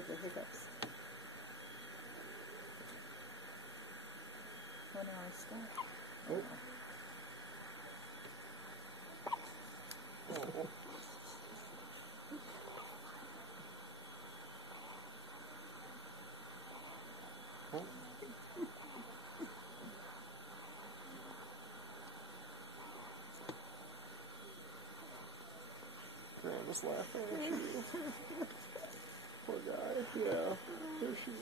heard the hiccups. When I stop. Oh. Oh. Grandma's laughing at you. Poor guy. Yeah, there she is.